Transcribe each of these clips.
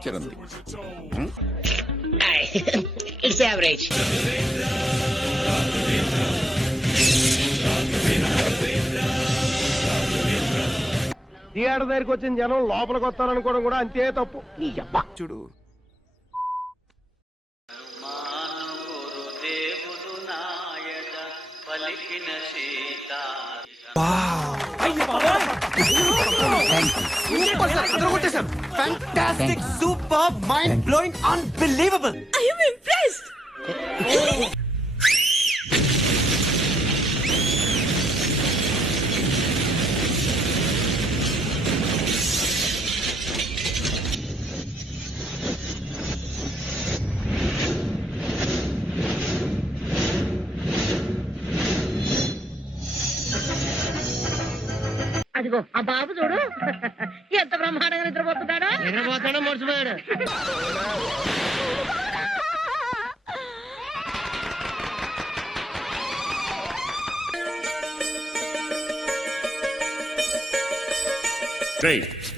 Picture ఉంది. It's average. Theatre దగ్గరికి వచ్చిన జనం లోపలికి వస్తారనుకోవడం కూడా అంతే తప్పు. నీ అబ్బా చూడు Fantastic, superb, mind-blowing, unbelievable. I am impressed. అదిగో ఆ బాబు చూడు ఎంత బ్రహ్మాండంగా నిద్రపోతున్నాడో. నిద్రపోతాడో మర్చిపోయాడు.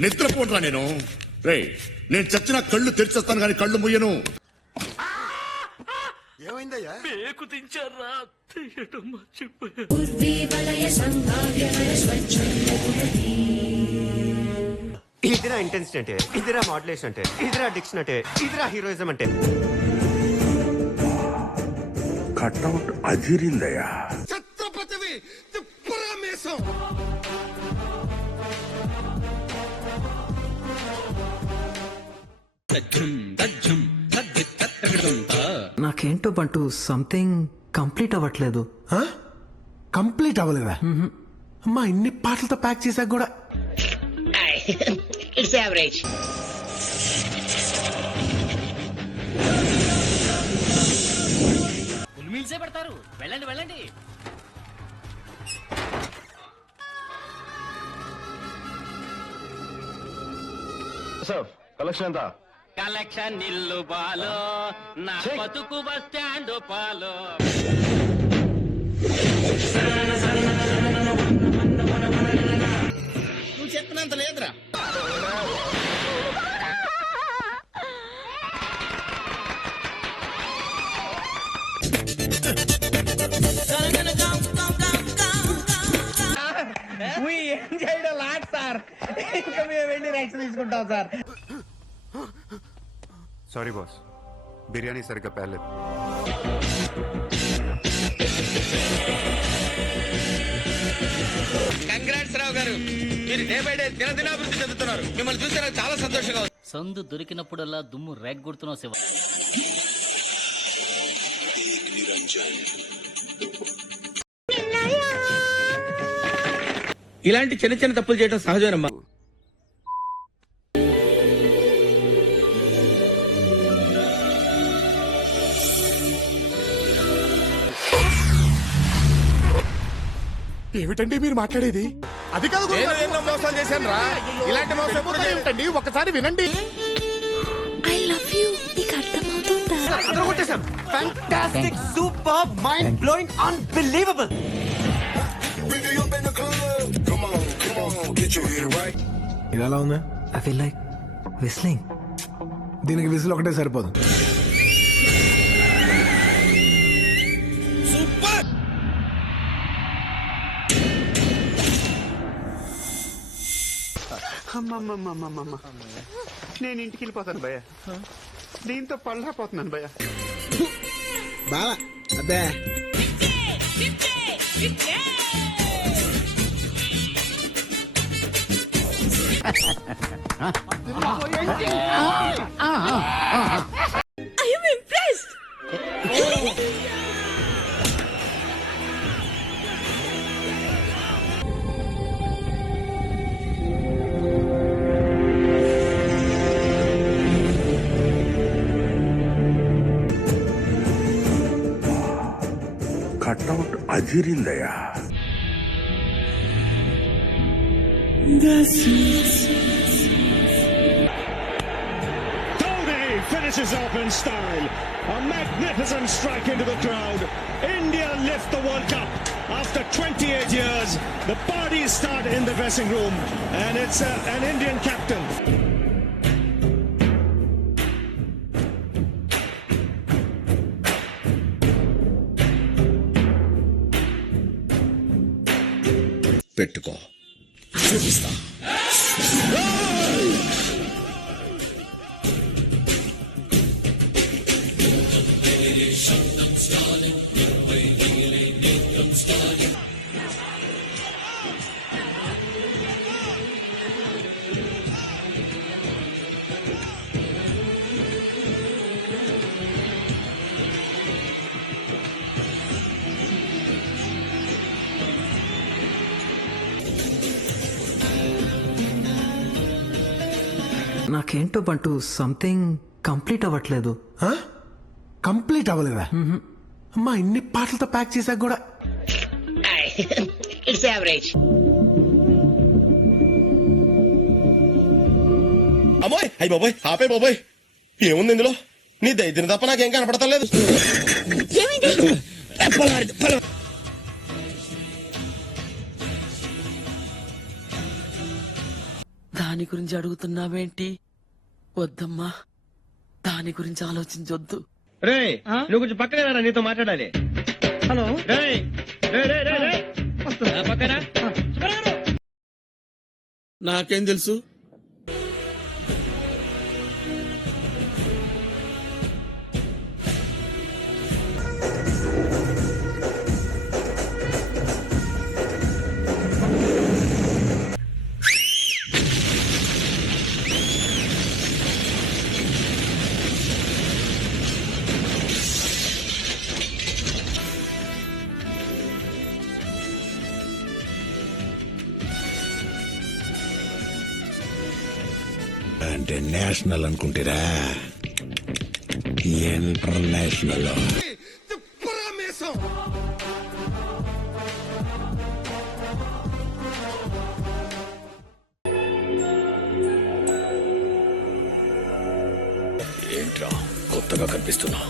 నిద్రపోట్రా నేను. నేను చచ్చిన కళ్ళు తెరిచేస్తాను కానీ కళ్ళు ముయ్యను. ఏమైందయ్యా? పేకు దించారా తీయటం మర్చిపోయా. ఇదిరా ఇంటెన్సిటీ అంటే, ఇదిరా మోడ్యులేషన్ అంటే, ఇదిరా డిక్షన్ అంటే, ఇదిరా హీరోయిజం అంటే. కట్అవుట్ అదిరిందయ్యా. ఛత్రపతివి తిప్పురా మీసం. నాకేంటో బంటూ సంథింగ్ కంప్లీట్ అవ్వట్లేదు. కంప్లీట్ అవ్వలేదా? అమ్మా ఇన్ని పాటలతో ప్యాక్ చేశాక కూడా. It's average. మీల్సే పెడతారు. వెళ్ళండి వెళ్ళండి. సార్ కలెక్షన్ ఎంత? కలెక్షన్ నిల్లు బాలో నా బతుకు బస్ స్టాండ్ పాలో. నువ్వు చెప్పినంత లేదురా. ఏం చేయడం లాట్ సార్. ఇంకా మేము వెళ్ళి రైట్స్ తీసుకుంటాం సార్. సారీ బాస్, బిర్యానీ సరిగ్గా పేర్లేదు. కంగ్రాట్స్ రావు గారు, మీరు డే బై డే దినదినాభివృద్ధి చెందుతున్నారు. మిమ్మల్ని చూస్తే నాకు చాలా సంతోషంగా ఉంది. సందు దొరికినప్పుడల్లా దుమ్ము రేగ్గొడుతున్నావు శివ. ఇలాంటి చిన్న చిన్న తప్పులు చేయడం సహజమేనమ్మా. ఏమిటండి మీరు మాట్లాడేది? అది కాదు మోసం చేశాను రా. ఇలాంటి మోసం ఏమిటండి? ఒకసారి వినండి. I love you. నీకు అర్థమవుతుందా? Fantastic, superb, mind-blowing, unbelievable. ఇది ఎలా ఉంది? I feel like whistling. దీనికి విసులు ఒకటే సరిపోదు. అమ్మమ్మమ్మమ్మమ్మ, నేను ఇంటికి వెళ్ళిపోతాను భయ్య. దీంతో పళ్ళపోతున్నాను భయ్య. బాగా అబ్బే I am impressed. కట్అవుట్ అదిరిందయ్యా. finishes off in style. A magnificent strike into the crowd. India lift the World Cup. After 28 years, the parties start in the dressing room and it's an Indian captain. పెట్టుకో చూపిస్తా. నాకేంటో బంటూ something complete అవ్వట్లేదు. Complete అవ్వలేదా? అమ్మా ఇన్ని పాటలతో pack చేశాక కూడా it's average. అమ్మాయి అయ్యి బాబోయ్ ఆపే బాబోయ్, ఏముంది ఇందులో? నీ దైద్యం తప్ప నాకేం కనపడతలేదు. దాని గురించి అడుగుతున్నావేంటి? వద్దమ్మా, దాని గురించి ఆలోచించొద్దు. రే నువ్వు కొంచెం పక్కన నీతో మాట్లాడాలి. హలో, పక్కన నాకేం తెలుసు? అంటే నేషనల్ అనుకుంటారా? ఇంటర్నేషనల్. ఏంట్రా కొత్తగా కనిపిస్తున్నా?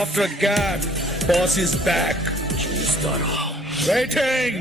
After gap boss is back. చూస్తారా? వెయిటింగ్.